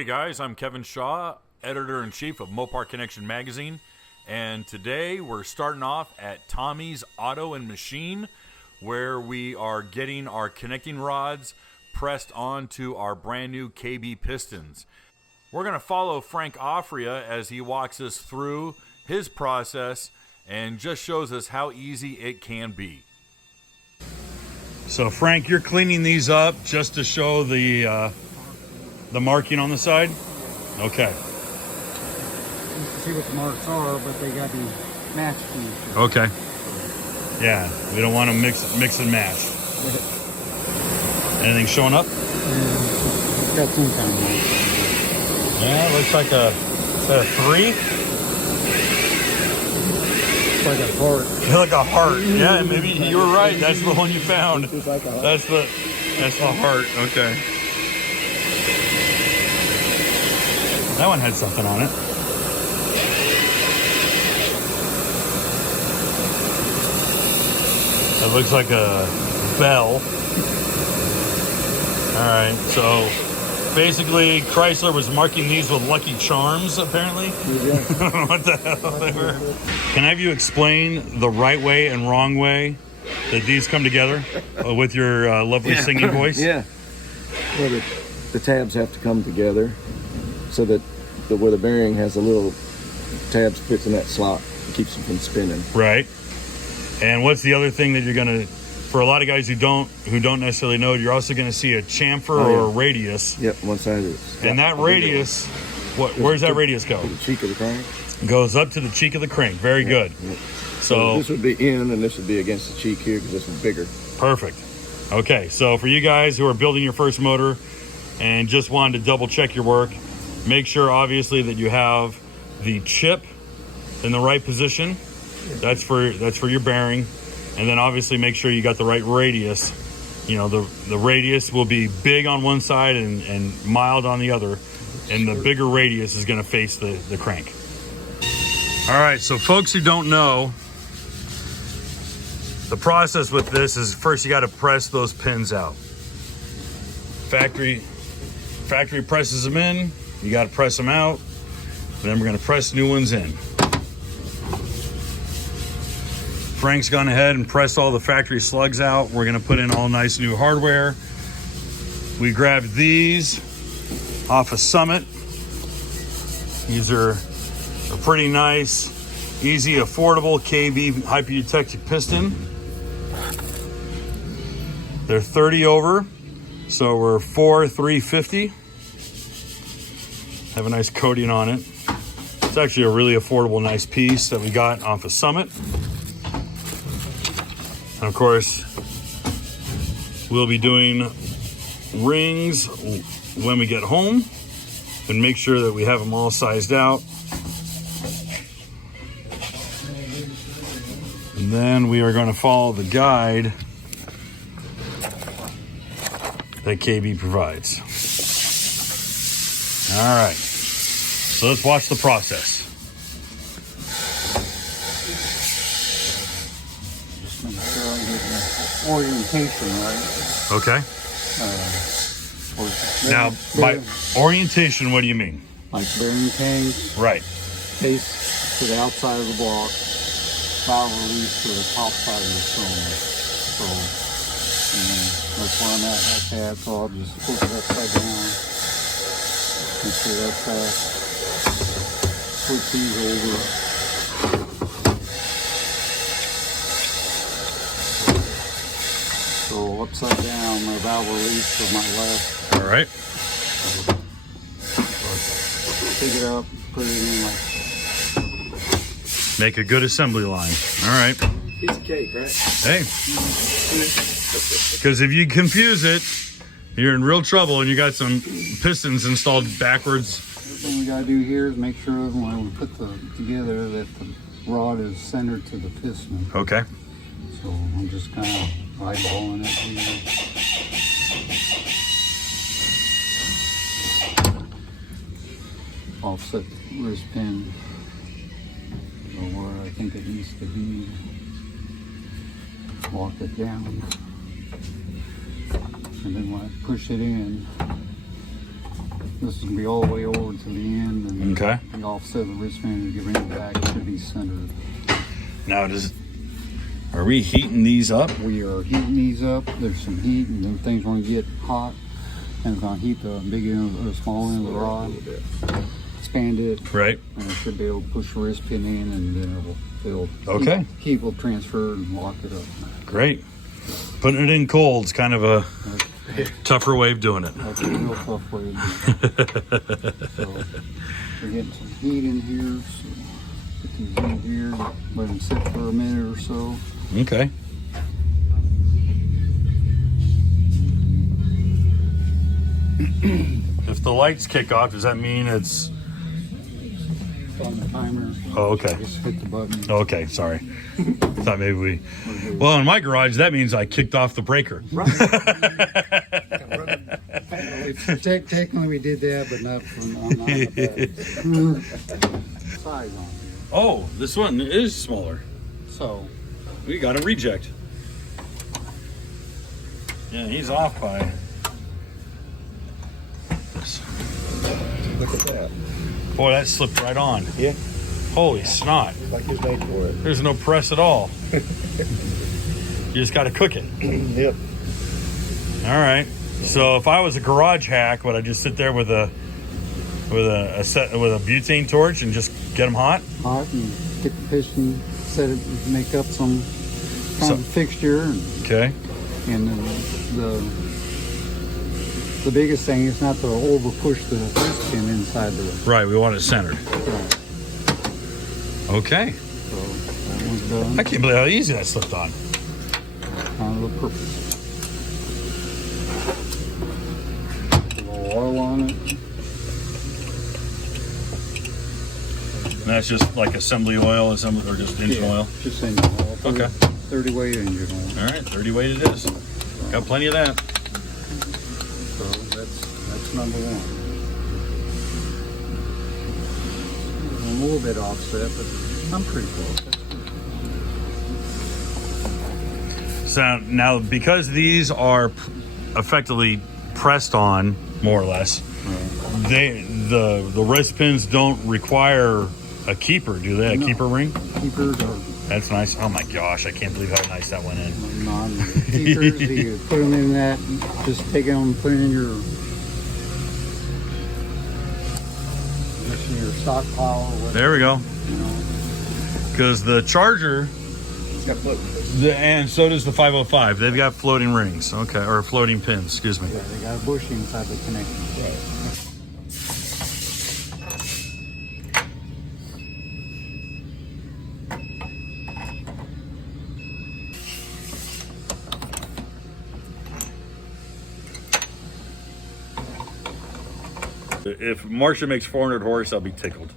Hey guys, I'm Kevin Shaw, editor-in-chief of Mopar Connection Magazine, and today we're starting off at Tommy's Auto and Machine, where we are getting our connecting rods pressed onto our brand new KB Pistons. We're going to follow Frank Offria as he walks us through his process and just shows us how easy it can be. So Frank, you're cleaning these up just to show the marking on the side? Okay. You can see what the marks are, but they got to be matched to each other. Okay. Yeah, we don't want to mix and match. Anything showing up? It's got some kind of mark. Yeah, it looks like is that a 3? It's like a heart. Like a heart. Yeah, maybe you were right. That's the one you found. It's like a heart. That's the heart. Okay. That one had something on it. It looks like a bell. All right, so basically Chrysler was marking these with Lucky Charms, apparently. Yeah. What the hell they were. Can I have you explain the right way and wrong way that these come together with your lovely singing voice? Yeah. Well, the tabs have to come together so that where the bearing has a little tabs fits in that slot, it keeps them from spinning. Right. And what's the other thing that you're gonna? For a lot of guys who don't necessarily know, you're also gonna see a chamfer or a radius. Yep, one side is. And that radius, where's that radius go? The cheek of the crank. Goes up to the cheek of the crank. Very good. Yep. So this would be in, and this would be against the cheek here because this one's bigger. Perfect. Okay, so for you guys who are building your first motor and just wanted to double check your work, make sure obviously that you have the chip in the right position. That's for your bearing. And then obviously make sure you got the right radius. You know, the radius will be big on one side and mild on the other. And the bigger radius is going to face the crank. All right, so folks who don't know, the process with this is first you got to press those pins out. Factory presses them in. You got to press them out. And then we're going to press new ones in. Frank's gone ahead and pressed all the factory slugs out. We're gonna put in all nice new hardware. We grabbed these off of Summit. These are a pretty nice, easy, affordable KB Hypereutectic piston. They're 30 over, so we're 4,350. Have a nice coating on it. It's actually a really affordable, nice piece that we got off of Summit. And of course, we'll be doing rings when we get home and make sure that we have them all sized out. And then we are going to follow the guide that KB provides. All right, so let's watch the process. Orientation, right? Okay. Now, by orientation, what do you mean? Like bearing cage, Right. face to the outside of the block, valve release to the top side of the cylinder. So, that's where I'm at like that. So I'll just flip it upside down. Make sure that's that. Flip these over. So upside down, my valve release to my left. All right. Pick it up, put it in like. Make a good assembly line. All right. Piece of cake, right? Hey. Because if you confuse it, you're in real trouble and you got some pistons installed backwards. Everything we gotta do here is make sure when we put them together that the rod is centered to the piston. Okay. So I'm just kind of eyeballing it here. Offset wrist pin or where I think it needs to be. Lock it down. And then when I push it in, This is gonna be all the way over to the end, and Okay. the offset of the wristband and bring it back. It should be centered. Now, are we heating these up? We are heating these up. There's some heat, and then things want to get hot, and it's gonna heat the big end or the small end of the rod, expand it, Right. and it should be able to push the wrist pin in, and then it'll Okay. Keep will transfer and lock it up. Great. Putting it in cold is kind of a tougher way of doing it. That's a real tough way to do it. So we're getting some heat in here. So get these in here, let them sit for a minute or so. Okay. If the lights kick off, does that mean it's... On the timer. Oh, okay. Just hit the button. Okay, sorry. Thought maybe we... Well, in my garage, that means I kicked off the breaker. Right. Technically, we did that, but not on the size on it. Oh, this one is smaller. So We got a reject. Yeah, he's off by... Look at that. Boy, that slipped right on. Yeah. Holy snot. Like he's made for it. There's no press at all. You just got to cook it. Yep. All right. So if I was a garage hack, would I just sit there with a butane torch and just get them hot? hot and get the piston, set it, make up some kind of fixture, and Okay. then the biggest thing is not to over push the wrist pin inside the Right. We want it centered. right. Okay. So that one's done. I can't believe how easy that slipped on. Kind of the purpose. Put a little oil on it. And that's just like assembly oil, or just engine oil. Just engine oil. Okay. 30 weight engine oil. All right. 30 weight it is. Got plenty of that. So that's number one. A little bit offset, but I'm pretty close. So now, because these are effectively pressed on, more or less, the wrist pins don't require a keeper, do they? A No. keeper ring? Keepers are That's nice. Oh my gosh, I can't believe how nice that went in. non-keepers. You put them in that, just take them and put it in your stockpile or whatever. There we go. You know. Because the Charger, It's got float. and so does the 505, they've got floating rings, okay, or floating pins, excuse me. Yeah, they got a bushing inside the connection. If Marsha makes 400 horse, I'll be tickled.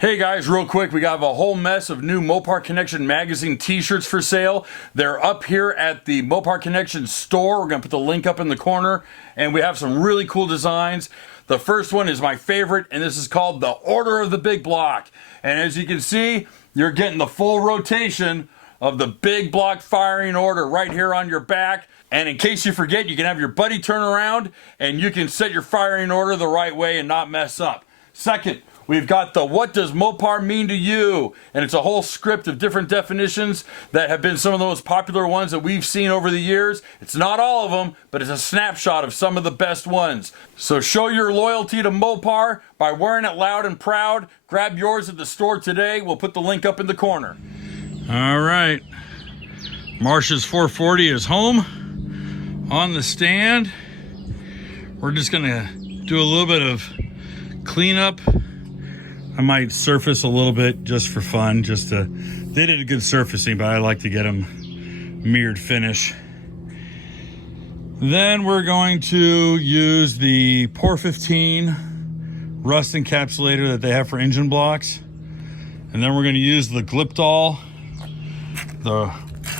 Hey guys, real quick, we got a whole mess of new Mopar Connection Magazine T-shirts for sale. They're up here at the Mopar Connection store. We're gonna put the link up in the corner, and we have some really cool designs. The first one is my favorite, and this is called the Order of the Big Block. And as you can see, you're getting the full rotation of the big block firing order right here on your back. And in case you forget, you can have your buddy turn around and you can set your firing order the right way and not mess up. Second, we've got the What Does Mopar Mean to You? And it's a whole script of different definitions that have been some of the most popular ones that we've seen over the years. It's not all of them, but it's a snapshot of some of the best ones. So show your loyalty to Mopar by wearing it loud and proud. Grab yours at the store today. We'll put the link up in the corner. All right. Marsha's 440 is home on the stand. We're just gonna do a little bit of cleanup. I might surface a little bit just for fun, they did a good surfacing, but I like to get them mirrored finish. Then we're going to use the POR15 rust encapsulator that they have for engine blocks. And then we're gonna use the Glyptol, the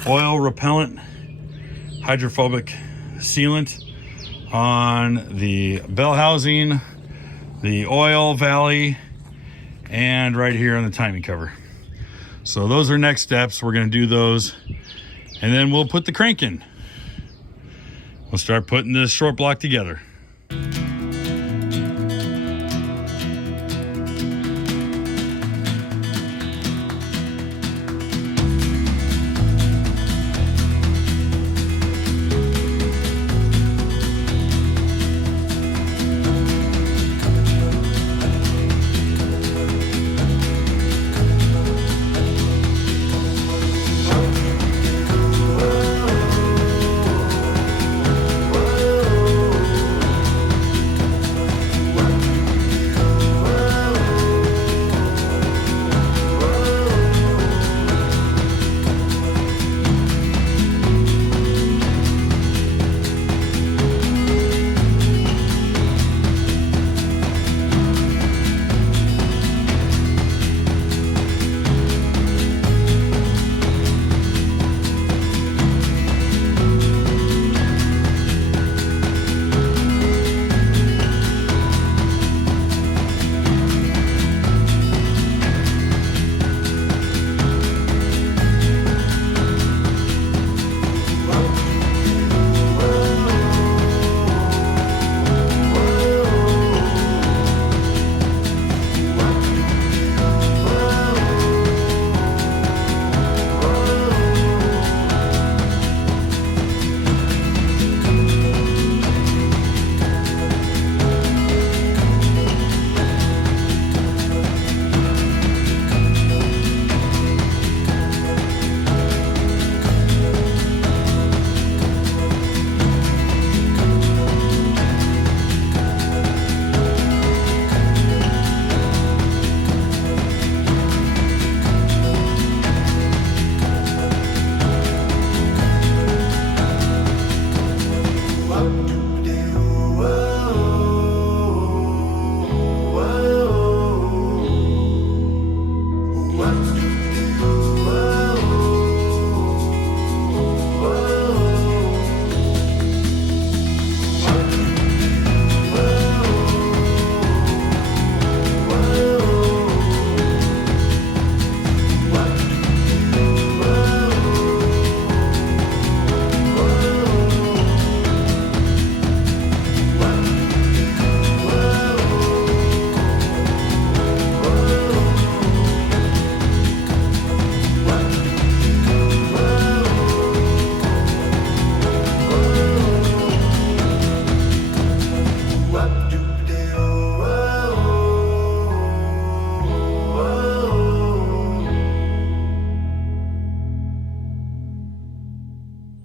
oil repellent hydrophobic sealant on the bell housing, the oil valley, and right here on the timing cover. So those are next steps. We're going to do those, and then we'll put the crank in. we'll start putting this short block together.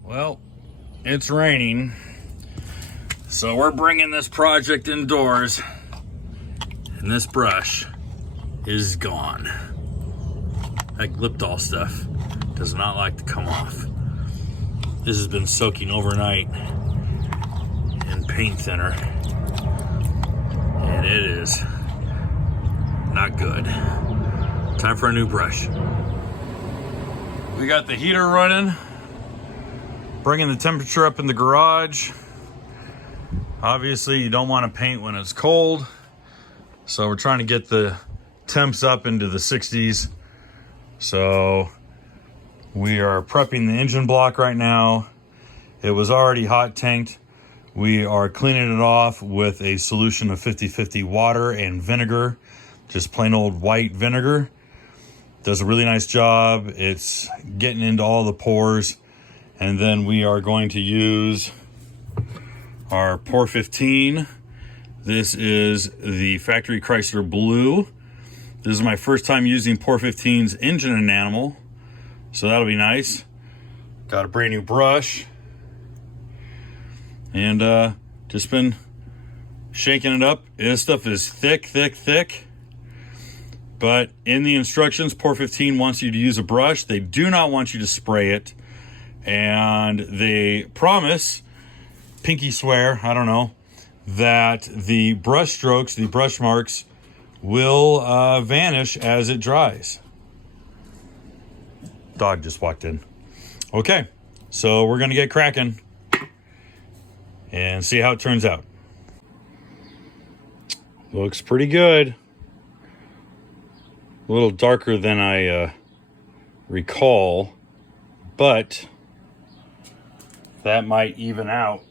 Well, it's raining, so we're bringing this project indoors, and this brush is gone. That Glyptol stuff does not like to come off. This has been soaking overnight in paint thinner, and it is not good. Time for a new brush. We got the heater running, bringing the temperature up in the garage. Obviously, you don't want to paint when it's cold, so we're trying to get the temps up into the 60s. So we are prepping the engine block right now. It was already hot tanked. We are cleaning it off with a solution of 50-50 water and vinegar, just plain old white vinegar. Does a really nice job. It's getting into all the pores. And then we are going to use our POR15. This is the factory Chrysler blue. This is my first time using POR15's engine enamel, so that'll be nice. Got a brand new brush, and just been shaking it up. This stuff is thick, thick, thick. But in the instructions, POR15 wants you to use a brush. They do not want you to spray it. And they promise, pinky swear, I don't know, that the brush strokes, the brush marks, will vanish as it dries. Dog just walked in. Okay, so we're gonna get cracking and see how it turns out. Looks pretty good. A little darker than I recall, but that might even out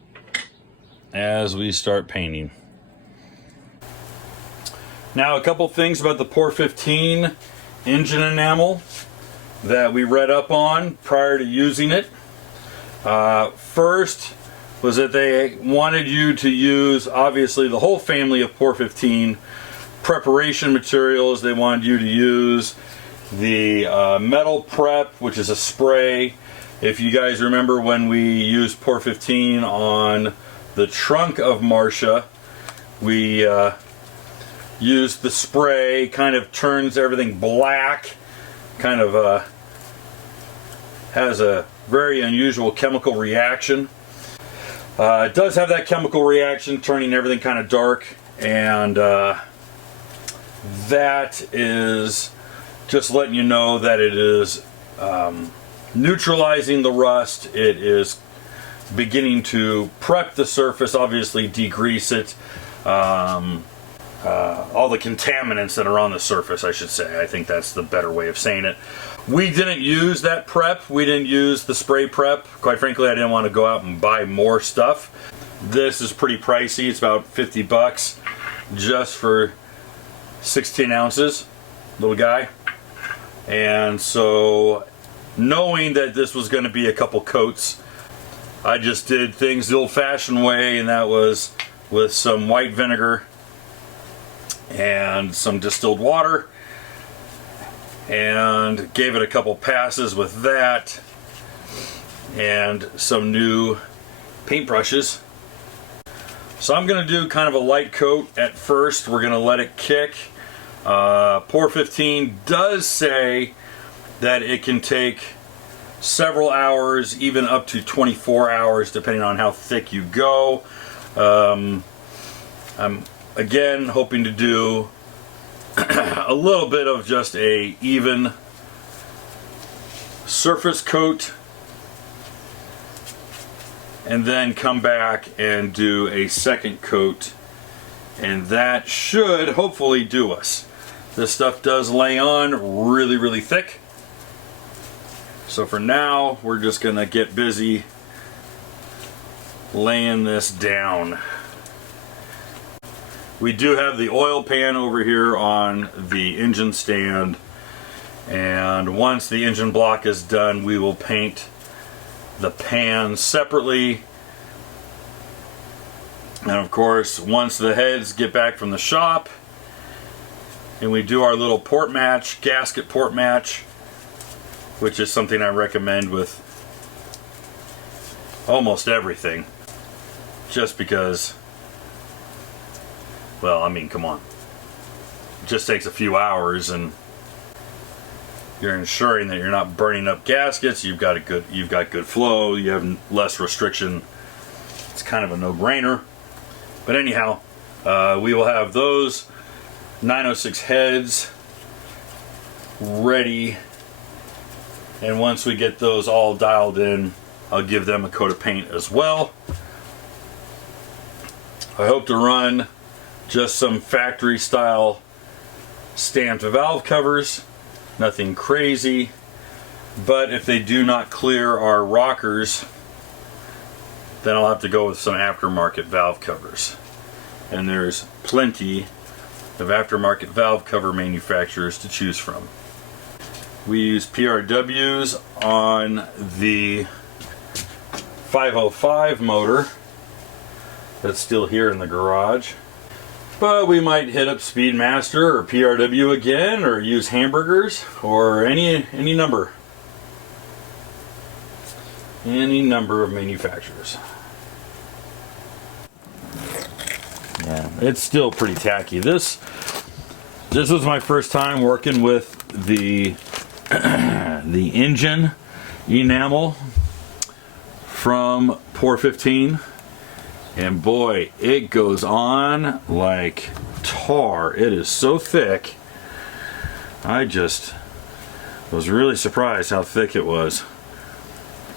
as we start painting. Now, a couple things about the POR15 engine enamel that we read up on prior to using it. First was that they wanted you to use, obviously, the whole family of POR15 preparation materials. They wanted you to use the metal prep, which is a spray. If you guys remember when we used POR15 on the trunk of Marsha, we used the spray, kind of turns everything black, kind of has a very unusual chemical reaction. It does have that chemical reaction, turning everything kind of dark, and that is just letting you know that it is neutralizing the rust. It is beginning to prep the surface, obviously degrease it. All the contaminants that are on the surface, I should say. I think that's the better way of saying it. We didn't use that prep. We didn't use the spray prep. Quite frankly, I didn't want to go out and buy more stuff. This is pretty pricey. It's about 50 bucks just for 16 ounces, little guy. And so, knowing that this was going to be a couple coats, I just did things the old-fashioned way, and that was with some white vinegar and some distilled water, and gave it a couple passes with that and some new paintbrushes. So I'm going to do kind of a light coat at first. We're going to let it kick. POR15 does say that it can take several hours, even up to 24 hours, depending on how thick you go. I'm again hoping to do a little bit of just a even surface coat, and then come back and do a second coat, and that should hopefully do us. This stuff does lay on really thick, so for now we're just gonna get busy laying this down. We do have the oil pan over here on the engine stand, and once the engine block is done, we will paint the pan separately. And of course, once the heads get back from the shop and we do our little port match, gasket port match, which is something I recommend with almost everything, just because, well, I mean, come on. It just takes a few hours, and you're ensuring that you're not burning up gaskets. You've got good flow. You have less restriction. It's kind of a no-brainer. But anyhow, we will have those 906 heads ready, and once we get those all dialed in, I'll give them a coat of paint as well. I hope to run just some factory style stamped valve covers, nothing crazy, but if they do not clear our rockers, then I'll have to go with some aftermarket valve covers, and there's plenty of aftermarket valve cover manufacturers to choose from. We use PRWs on the 505 motor that's still here in the garage. But we might hit up Speedmaster or PRW again, or use hamburgers, or any number. Any number of manufacturers. Yeah, it's still pretty tacky. This was my first time working with the the engine enamel from POR15. And boy, it goes on like tar. It is so thick. I just was really surprised how thick it was.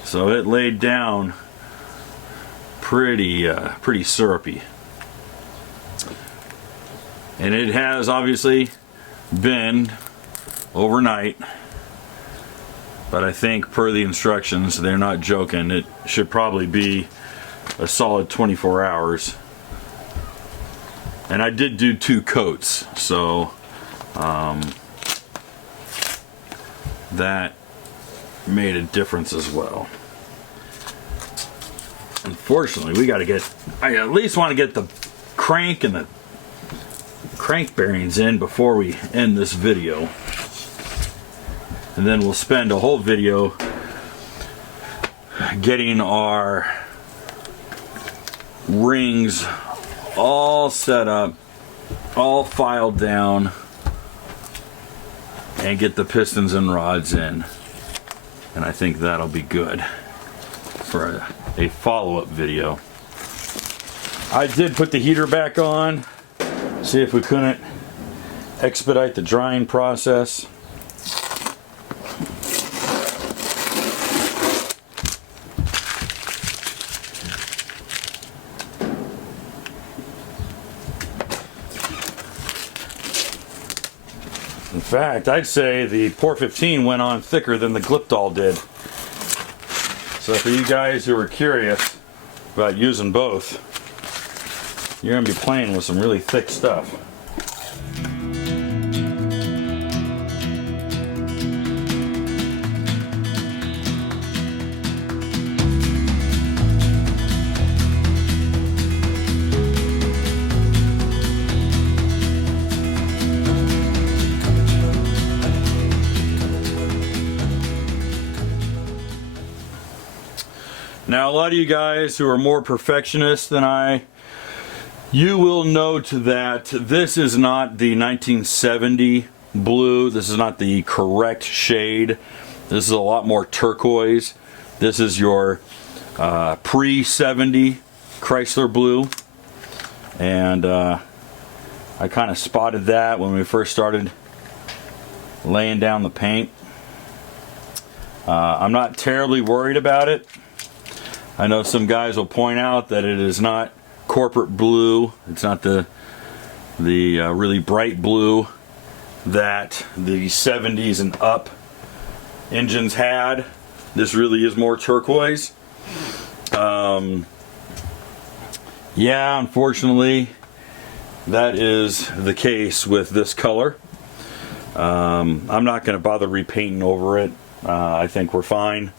So it laid down pretty syrupy. And it has obviously been overnight. But I think per the instructions, they're not joking. It should probably be a solid 24 hours. And I did do 2 coats, so that made a difference as well. Unfortunately, we got to get, I at least want to get the crank and the crank bearings in before we end this video. And then we'll spend a whole video getting our rings all set up, all filed down, and get the pistons and rods in. And I think that'll be good for a follow-up video. I did put the heater back on, see if we couldn't expedite the drying process. In fact, I'd say the POR15 went on thicker than the Glyptol did. So for you guys who are curious about using both, you're going to be playing with some really thick stuff. Now, a lot of you guys who are more perfectionists than I, you will note that this is not the 1970 blue. This is not the correct shade. This is a lot more turquoise. This is your pre-70 Chrysler blue. And I kind of spotted that when we first started laying down the paint. I'm not terribly worried about it. I know some guys will point out that it is not corporate blue. It's not the really bright blue that the 70s and up engines had. This really is more turquoise. Yeah, unfortunately, that is the case with this color. I'm not going to bother repainting over it. I think we're fine.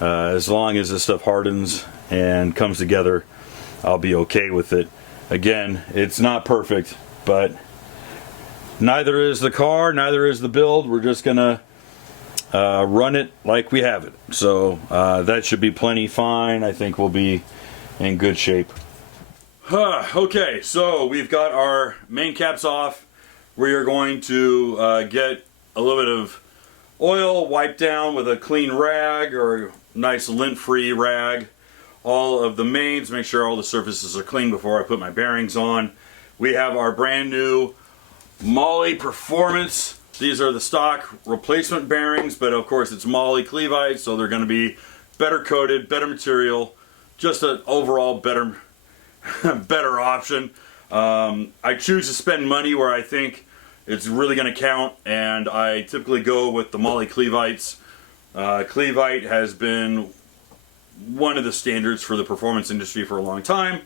As long as this stuff hardens and comes together, I'll be okay with it. Again, it's not perfect, but neither is the car, neither is the build. We're just gonna run it like we have it. So that should be plenty fine. I think we'll be in good shape. Okay, so we've got our main caps off. We are going to get a little bit of oil wiped down with a clean rag or nice lint-free rag. All of the mains, make sure all the surfaces are clean before I put my bearings on. We have our brand new Moly Performance. These are the stock replacement bearings, but of course it's Moly Cleveite, so they're going to be better coated, better material, just an overall better better option. I choose to spend money where I think it's really going to count, and I typically go with the Moly Cleveites. Cleveite has been one of the standards for the performance industry for a long time.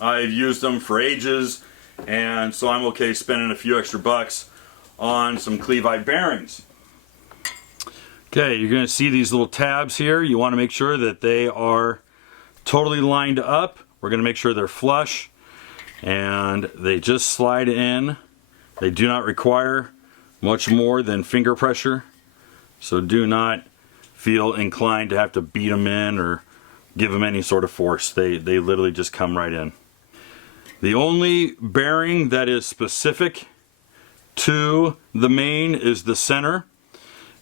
I've used them for ages, and so I'm okay spending a few extra bucks on some Cleveite bearings. Okay, you're going to see these little tabs here. You want to make sure that they are totally lined up. We're going to make sure they're flush, and they just slide in. They do not require much more than finger pressure, so do not feel inclined to have to beat them in or give them any sort of force. They literally just come right in. The only bearing that is specific to the main is the center,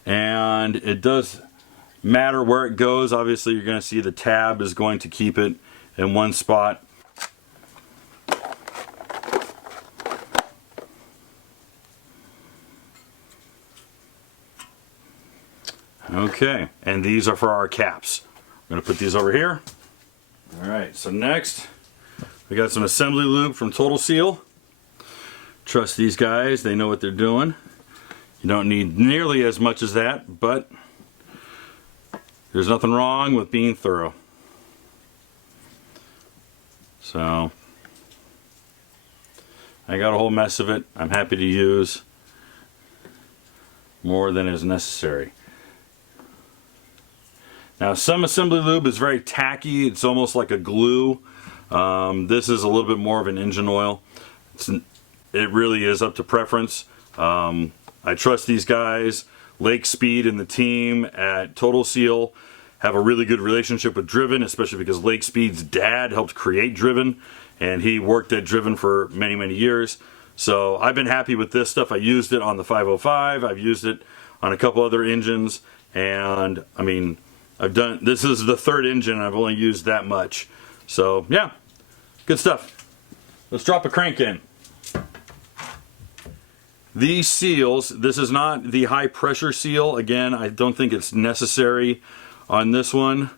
and it does matter where it goes. Obviously, you're going to see the tab is going to keep it in one spot. Okay, and these are for our caps. I'm going to put these over here. Alright, so next we got some assembly lube from Total Seal. Trust these guys, they know what they're doing. You don't need nearly as much as that, but there's nothing wrong with being thorough. So I got a whole mess of it. I'm happy to use more than is necessary. Now, some assembly lube is very tacky. It's almost like a glue. This is a little bit more of an engine oil. It really is up to preference. I trust these guys. Lake Speed and the team at Total Seal have a really good relationship with Driven, especially because Lake Speed's dad helped create Driven, and he worked at Driven for many, many years. So I've been happy with this stuff. I used it on the 505. I've used it on a couple other engines, and I mean, this is the third engine, and I've only used that much. So yeah, good stuff. Let's drop a crank in. These seals, this is not the high pressure seal. Again, I don't think it's necessary on this one.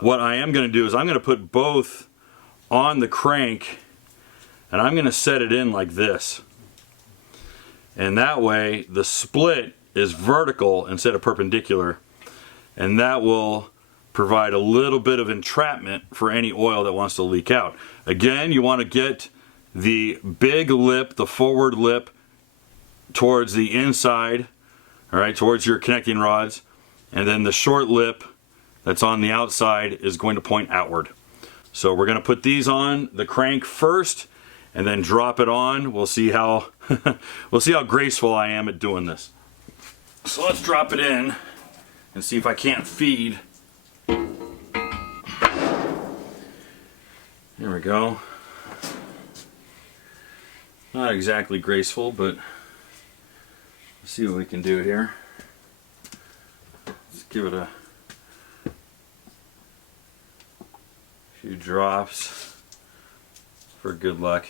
What I am going to do is I'm going to put both on the crank, and I'm going to set it in like this. And that way the split is vertical instead of perpendicular, and that will provide a little bit of entrapment for any oil that wants to leak out. Again, you want to get the big lip, the forward lip, towards the inside, all right, towards your connecting rods, and then the short lip that's on the outside is going to point outward. So we're going to put these on the crank first and then drop it on. We'll see how we'll see how graceful I am at doing this. So let's drop it in and see if I can't feed. There we go. Not exactly graceful, but let's see what we can do here. Let's give it a few drops for good luck.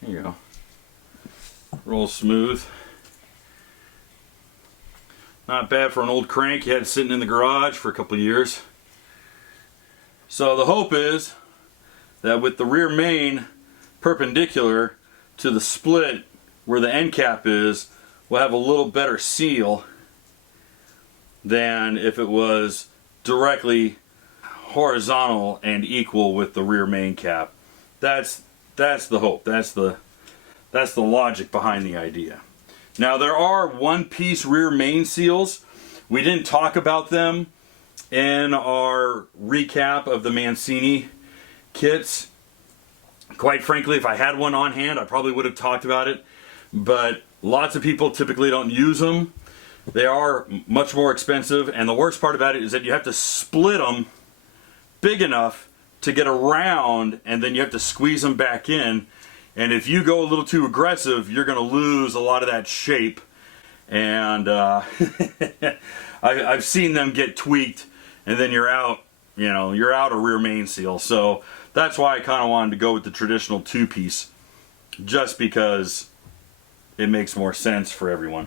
There you go. Roll smooth. Not bad for an old crank you had sitting in the garage for a couple of years. So the hope is that with the rear main perpendicular to the split where the end cap is, we'll have a little better seal than if it was directly horizontal and equal with the rear main cap. That's the hope. That's the logic behind the idea. Now there are one-piece rear main seals. We didn't talk about them in our recap of the Mancini kits. Quite frankly, if I had one on hand, I probably would have talked about it, but lots of people typically don't use them. They are much more expensive, and the worst part about it is that you have to split them big enough to get around, and then you have to squeeze them back in, and if you go a little too aggressive, you're going to lose a lot of that shape, and I've seen them get tweaked, and then you're out, you know, you're out a rear main seal. So that's why I kind of wanted to go with the traditional two-piece, just because it makes more sense for everyone.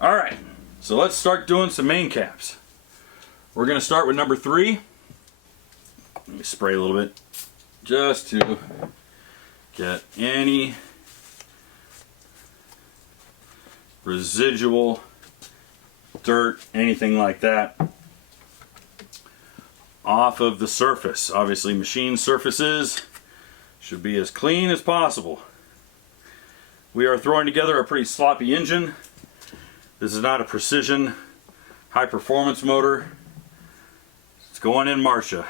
All right, so let's start doing some main caps. We're going to start with number 3. Let me spray a little bit just to get any residual dirt, anything like that, off of the surface. Obviously, machine surfaces should be as clean as possible. We are throwing together a pretty sloppy engine. This is not a precision high performance motor. It's going in Marsha.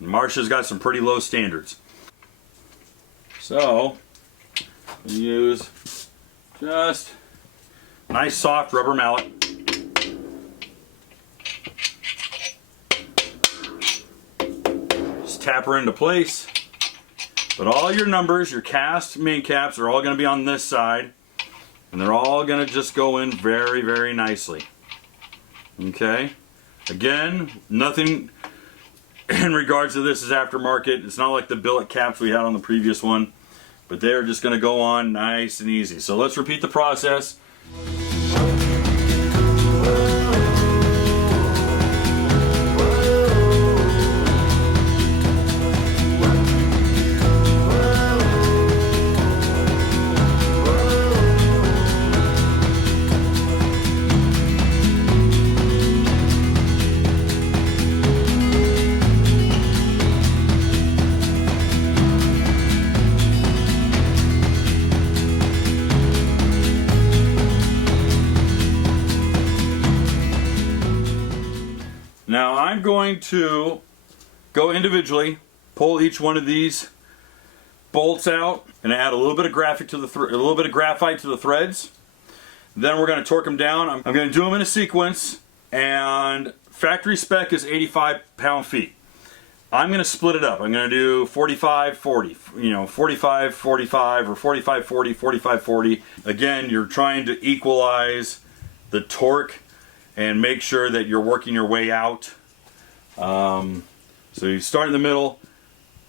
And Marsha's got some pretty low standards. So we use just nice soft rubber mallet. Just tap her into place. But all your numbers, your cast main caps, are all going to be on this side, and they're all going to just go in very, very nicely. Okay? Again, nothing in regards to this is aftermarket. It's not like the billet caps we had on the previous one, but they're just going to go on nice and easy. So let's repeat the process. going to go individually, pull each one of these bolts out, and add a little bit of graphite to the threads. Then we're going to torque them down. I'm going to do them in a sequence, and factory spec is 85 pound-feet. I'm going to split it up. I'm going to do 45-40, you know, 45-45 or 45-40, 45-40. Again, you're trying to equalize the torque and make sure that you're working your way out. So you start in the middle,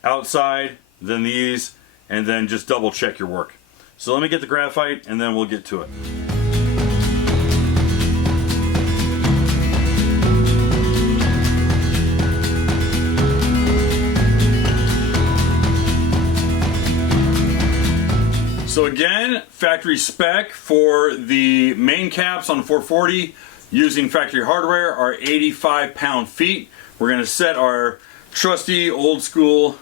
outside, then these, and then just double check your work. So let me get the graphite and then we'll get to it. So again, factory spec for the main caps on the 440 using factory hardware are 85 pound-feet. We're going to set our trusty old school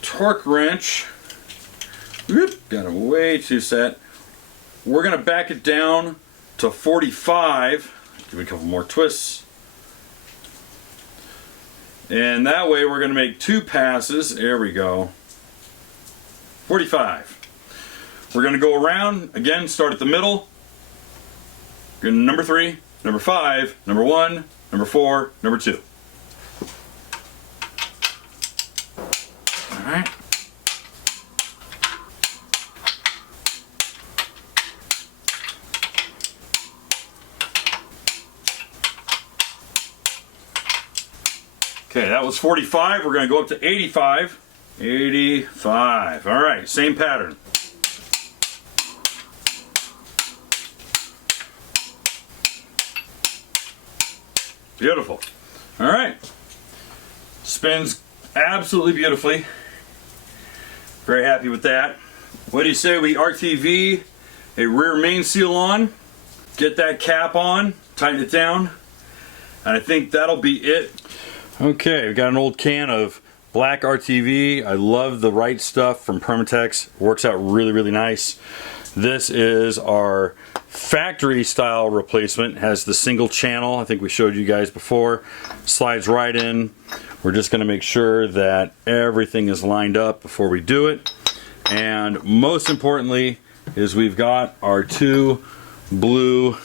torque wrench. Whoop, got it way too set. We're going to back it down to 45. Give it a couple more twists. And that way we're going to make 2 passes. There we go. 45. We're going to go around, again, start at the middle. Go to number 3, number 5, number 1, number 4, number 2. Alright. Okay, that was 45. We're going to go up to 85. 85. All right, same pattern. Beautiful. All right. Spins absolutely beautifully. Very happy with that. What do you say we RTV a rear main seal on, get that cap on, tighten it down, and I think that'll be it. Okay, we've got an old can of black RTV. I love the Right Stuff from Permatex. Works out really, really nice. This is our factory style replacement. Has the single channel. I think we showed you guys before. Slides right in. We're just going to make sure that everything is lined up before we do it. And most importantly is we've got our 2 blue.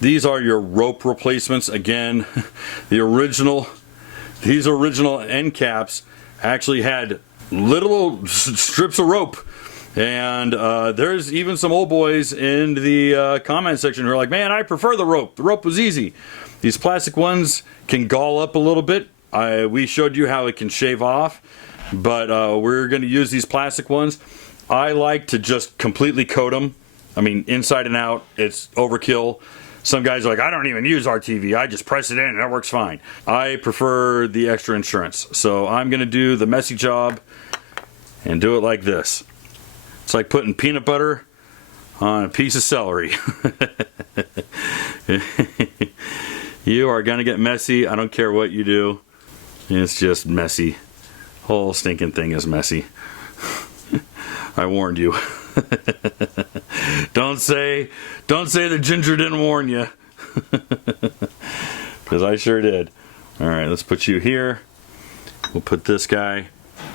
These are your rope replacements. Again, these original end caps actually had little strips of rope, and there's even some old boys in the comment section who are like, man, I prefer the rope. The rope was easy. These plastic ones can gall up a little bit. We showed you how it can shave off, but we're going to use these plastic ones. I like to just completely coat them. I mean, inside and out. It's overkill. Some guys are like, I don't even use RTV, I just press it in and that works fine. I prefer the extra insurance. So I'm gonna do the messy job and do it like this. It's like putting peanut butter on a piece of celery. You are gonna get messy, I don't care what you do. It's just messy. Whole stinking thing is messy. I warned you. Don't say the ginger didn't warn you. Because I sure did. Alright, let's put you here. We'll put this guy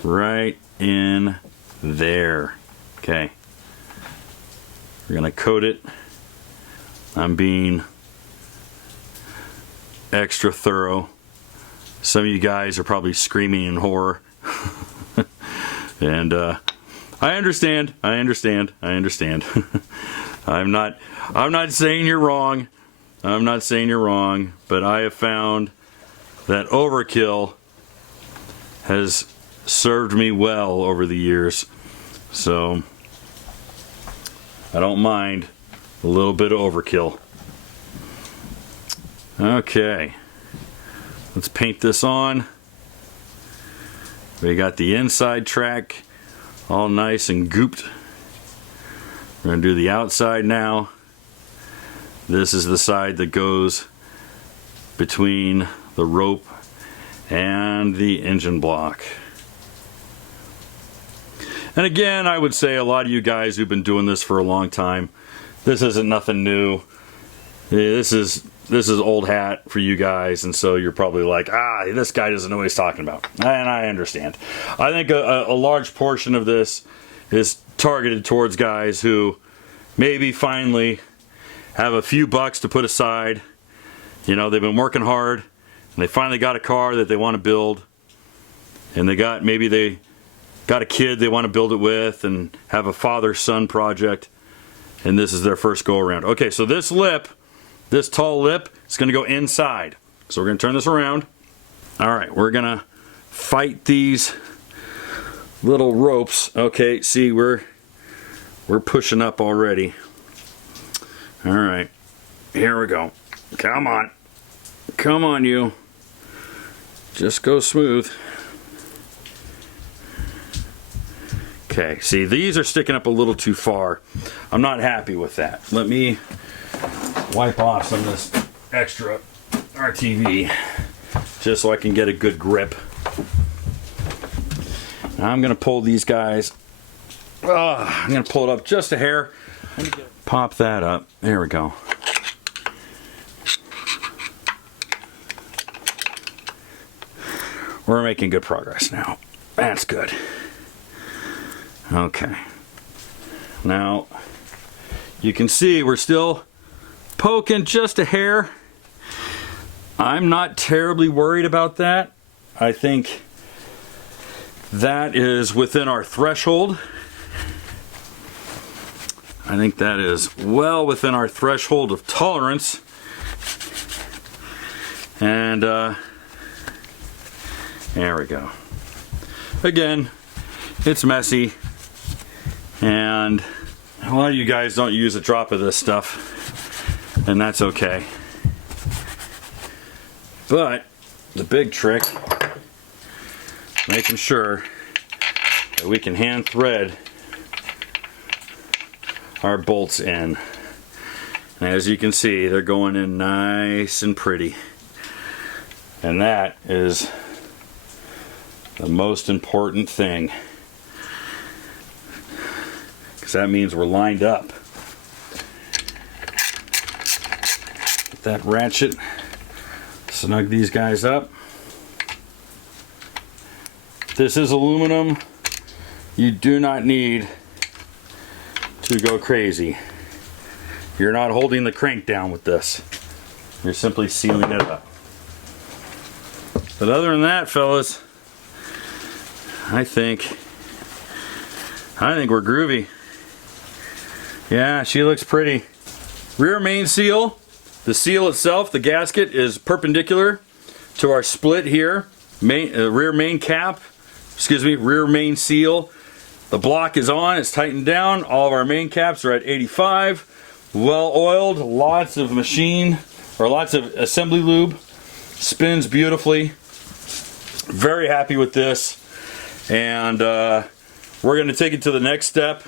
right in there. Okay. We're gonna coat it. I'm being extra thorough. Some of you guys are probably screaming in horror. And I understand. I'm not saying you're wrong. I'm not saying you're wrong, but I have found that overkill has served me well over the years. So I don't mind a little bit of overkill. Okay. Let's paint this on. We got the inside track all nice and gooped. We're going to do the outside now. This is the side that goes between the rope and the engine block. And again, I would say a lot of you guys who've been doing this for a long time, this isn't nothing new. This is this is old hat for you guys, and so you're probably like, this guy doesn't know what he's talking about. And I understand. I think a large portion of this is targeted towards guys who maybe finally have a few bucks to put aside. You know, they've been working hard, and they finally got a car that they want to build, and maybe they got a kid they want to build it with and have a father-son project, and this is their first go around. Okay, so this lip, this tall lip, is going to go inside. So we're going to turn this around. All right, we're going to fight these little ropes. Okay, see, we're pushing up already. All right, here we go. Come on. Come on, you. Just go smooth. Okay, see, these are sticking up a little too far. I'm not happy with that. Let me wipe off some of this extra RTV just so I can get a good grip. Now I'm going to pull these guys. I'm going to pull it up just a hair. Pop that up. There we go. We're making good progress now. That's good. Okay. Now, you can see we're still poking just a hair. I'm not terribly worried about that. I think that is within our threshold. I think that is well within our threshold of tolerance. And there we go. Again, it's messy, and a lot of you guys don't use a drop of this stuff, and that's okay. But the big trick, making sure that we can hand thread our bolts in. And as you can see, they're going in nice and pretty. And that is the most important thing, because that means we're lined up. Get that ratchet, snug these guys up. This is aluminum. You do not need to go crazy. You're not holding the crank down with this. You're simply sealing it up. But other than that, fellas, I think we're groovy. Yeah, she looks pretty. Rear main seal. The seal itself, the gasket, is perpendicular to our split here. Rear main cap, rear main seal. The block is on, it's tightened down. All of our main caps are at 85. Well oiled, lots of assembly lube. Spins beautifully. Very happy with this. And we're going to take it to the next step.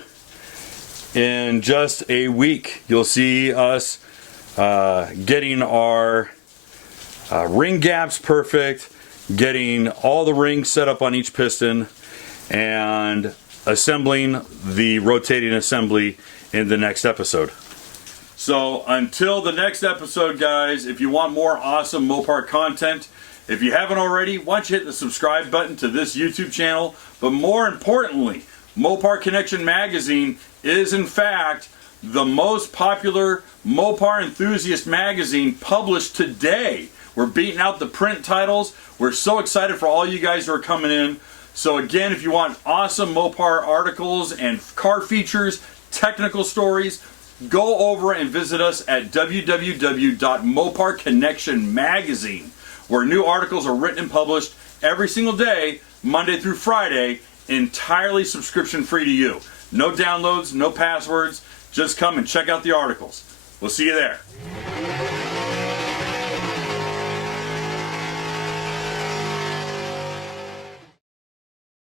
In just a week, you'll see us getting our ring gaps perfect, getting all the rings set up on each piston, and assembling the rotating assembly in the next episode. So until the next episode, guys, if you want more awesome Mopar content, if you haven't already, why don't you hit the subscribe button to this YouTube channel? But more importantly, Mopar Connection Magazine is in fact the most popular Mopar enthusiast magazine published today. We're beating out the print titles. We're so excited for all you guys who are coming in. So again, if you want awesome Mopar articles and car features, technical stories, go over and visit us at www.Mopar Connection Magazine, where new articles are written and published every single day, Monday through Friday, entirely subscription free to you. No downloads, no passwords, just come and check out the articles. We'll see you there.